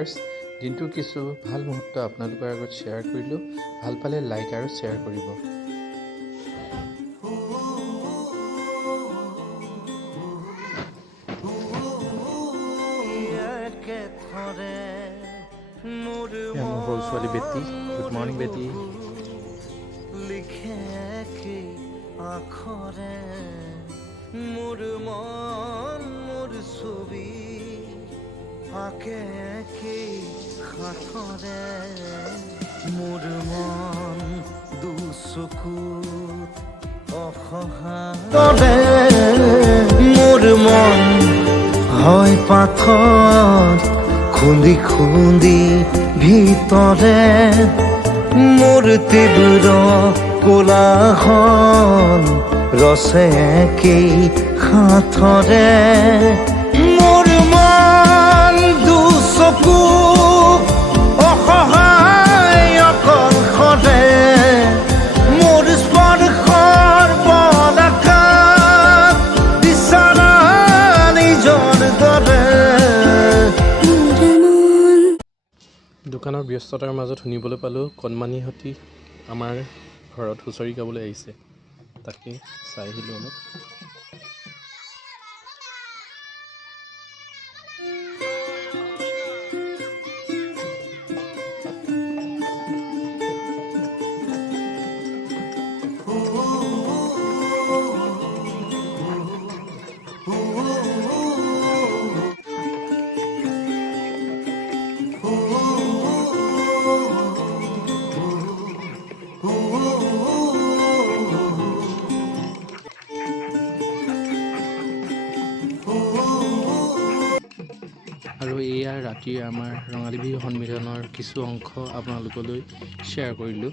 Viewers, দিনটোৰ কিছু ভাল মুহূৰ্ত আপোনালোকৰ আগত শ্বেয়াৰ কৰিলোঁ। ভাল পালে লাইক আৰু শ্বেয়াৰ কৰিব। মোৰ সৰু ছোৱালী বেটি। গুড মৰ্ণিং বেটি। লিখে কি আখৰে মোৰ মন মোৰ ছবি আকে কি সাঁথৰে মোৰ মন দুচকুত অসহায় মোৰ মন হয় পাথৰ খুন্দি খুন্দি ভিতৰে মোৰ তীব্ৰ কোলাহল ৰসে কি সাঁথৰে মোৰ মন দুচকু অসহায় অকলশৰে মোৰ স্পৰ্শৰ বলাকাত বিচৰা নিজৰ দৰে। দোকানৰ ব্যস্ততাৰ মাজত শুনিবলৈ পালোঁ কণমানিহঁতি আমাৰ ঘৰত হুঁচৰি গাবলৈ আহিছে। তাকে চাই আহিলোঁ অলপ। আৰু এয়া ৰাতিৰ আমাৰ ৰঙালী বিহু সন্মিলনৰ কিছু অংশ আপোনালোকলৈ শ্বেয়াৰ কৰিলোঁ।